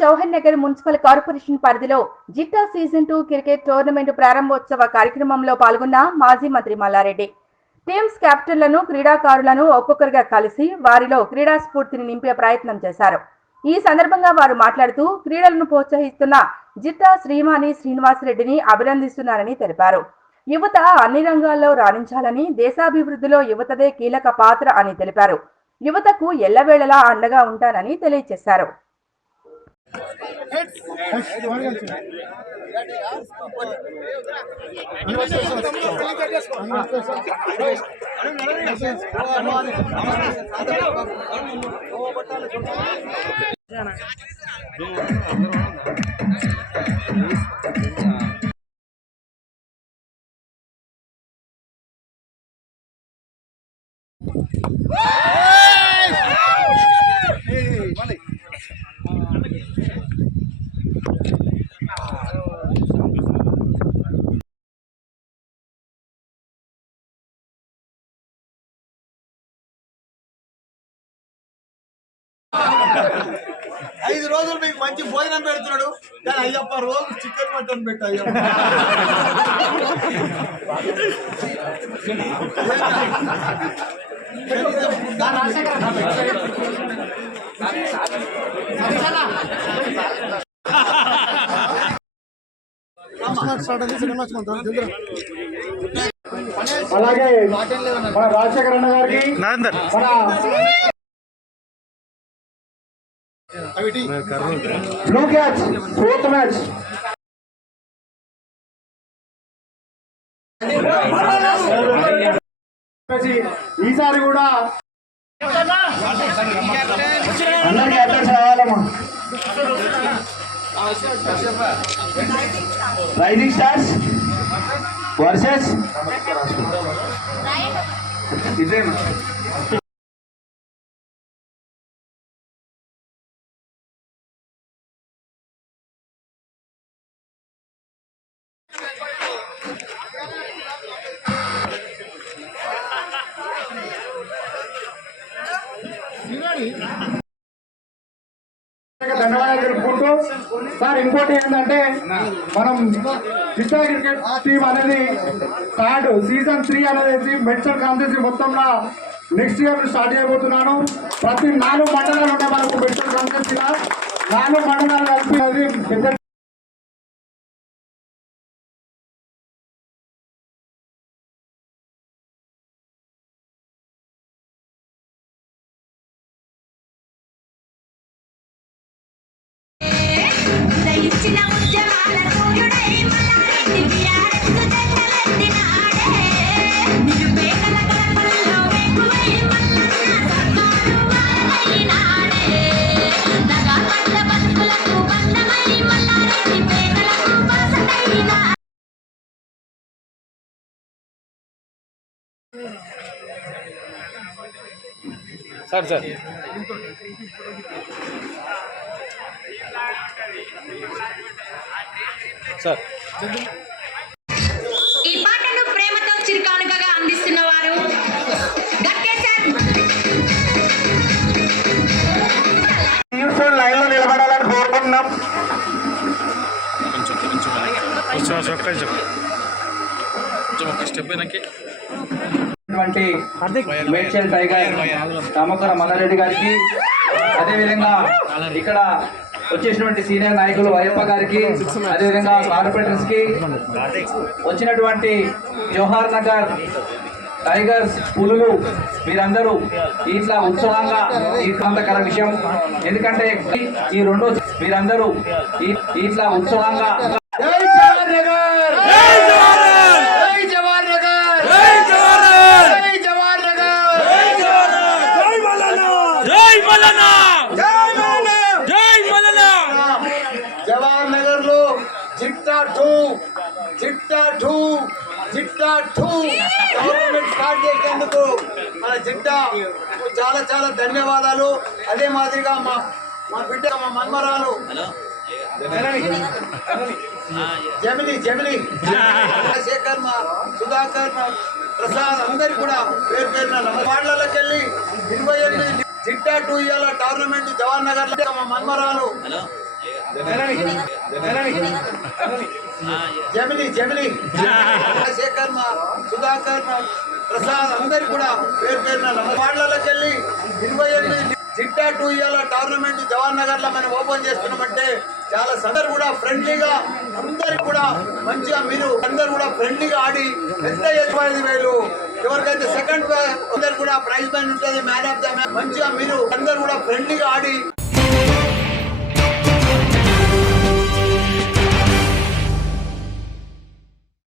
Jawahar Nagar municipal corporation పరిధిలో Jitta season 2 cricket tournament ప్రారంభోత్సవ కార్యక్రమంలో పాల్గొన్న మాజీ మంత్రి మల్లారెడ్డి టీమ్స్ కెప్టెన్లను క్రీడాకారులను ఒక్కొక్కరుగా కలిసి వారిలో క్రీడా స్ఫూర్తిని నింపే ప్రయత్నం చేశారు. ఈ సందర్భంగా వారు మాట్లాడుతూ క్రీడలను ప్రోత్సహిస్తున్న జిట్టా శ్రీమాని శ్రీనివాసరెడ్డిని అభినందిస్తున్నారని తెలిపారు. యువత అన్ని రంగాల్లో రాణించాలని, దేశాభివృద్ధిలో యువతదే కీలక పాత్ర అని తెలిపారు. యువతకు ఎల్లవేళలా అండగా ఉంటానని తెలియజేశారు. ఐదు రోజులు మీకు మంచి భోజనం పెడుతున్నాడు కానీ అయ్యప్ప రోజు చికెన్ మటన్ పెట్టు అయ్యప్ప. అలాగే మన రాజశేఖర అన్న గారికి బ్లూ క్యాచ్ 4th మ్యాచ్ ఈసారి కూడా అందరికీ అటెండ్ కావాలమ్మా. రైజింగ్ స్టార్స్ వర్సెస్ ఇదేనా ధన్యవాదాలు తెలుపుకుంటూ సార్ ఇంకోటి ఏంటంటే మనం జిట్టా క్రికెట్ టీమ్ అనేది సీజన్ 3 అనేది మెడ్చల్ కాన్స్టిట్యూన్సీ మొత్తంలో నెక్స్ట్ ఇయర్ స్టార్ట్ చేయబోతున్నాను. ప్రతి 4 మండలాలు ఉన్నాయి మనకు మెడ్చల్ కాన్స్టిట్యూన్సీలో. 4 మండలాలు కలిపి పెద్ద సార్ సార్ ఈ పాటను ప్రేమతో చిరుకానుకగా అందిస్తున్న వారు లైన్ లో నిలబడాలని కోరుకుంటున్నాం. మేడ్చల్ టైగర్ రామకర మల్లారెడ్డి గారికి, అదేవిధంగా ఇక్కడ వచ్చేసినటువంటి సీనియర్ నాయకులు అయ్యప్ప గారికి, అదేవిధంగా కార్పొరేటర్స్ కి, వచ్చినటువంటి జవహర్ నగర్ టైగర్స్ పులులు మీరందరూ ఇట్లా ఉత్సాహంగా ఈ ప్రాంతకర విషయం. ఎందుకంటే ఈ రెండో మీరందరూ ఇట్లా ఉత్సాహంగా జవహర్ నగర్ లో జిట్టా 2 గవర్నమెంట్ స్టార్ట్ చేసేందుకు మన జిట్టా చాలా చాలా ధన్యవాదాలు. అదే మాదిరిగా మా బిడ్డ మా మన్మరాలు జమిని శేఖర్, మా సుధాకర్, మా ప్రసాద్ అందరికి కూడా పేరు పేరున వార్డులకి వెళ్ళి 28 జిట్టా 2 ఇవాళ టోర్నమెంట్ జవహర్ నగర్ లో మా మన్మరాలు జమిని రాజశేఖర్ మా సుధాకర్ మా ప్రసాద్ అందరికి కూడా పేరు పేరున వార్డులకి వెళ్ళి 28 జిట్టా 2 ఇయర్ల టోర్నమెంట్ జవహర్ నగర్ లో మనం ఓపెన్ చేస్తున్నామంటే చాలా అందరు కూడా ఫ్రెండ్లీగా అందరికి కూడా మంచిగా మీరు అందరు కూడా ఫ్రెండ్లీగా ఆడి పెద్ద 25,000 ఎవరికైతే సెకండ్ అందరు కూడా ప్రైజ్ మనీ ఉంటుంది మ్యాన్ ఆఫ్ ద మ్యాచ్ మంచిగా మీరు అందరు కూడా ఫ్రెండ్లీగా ఆడి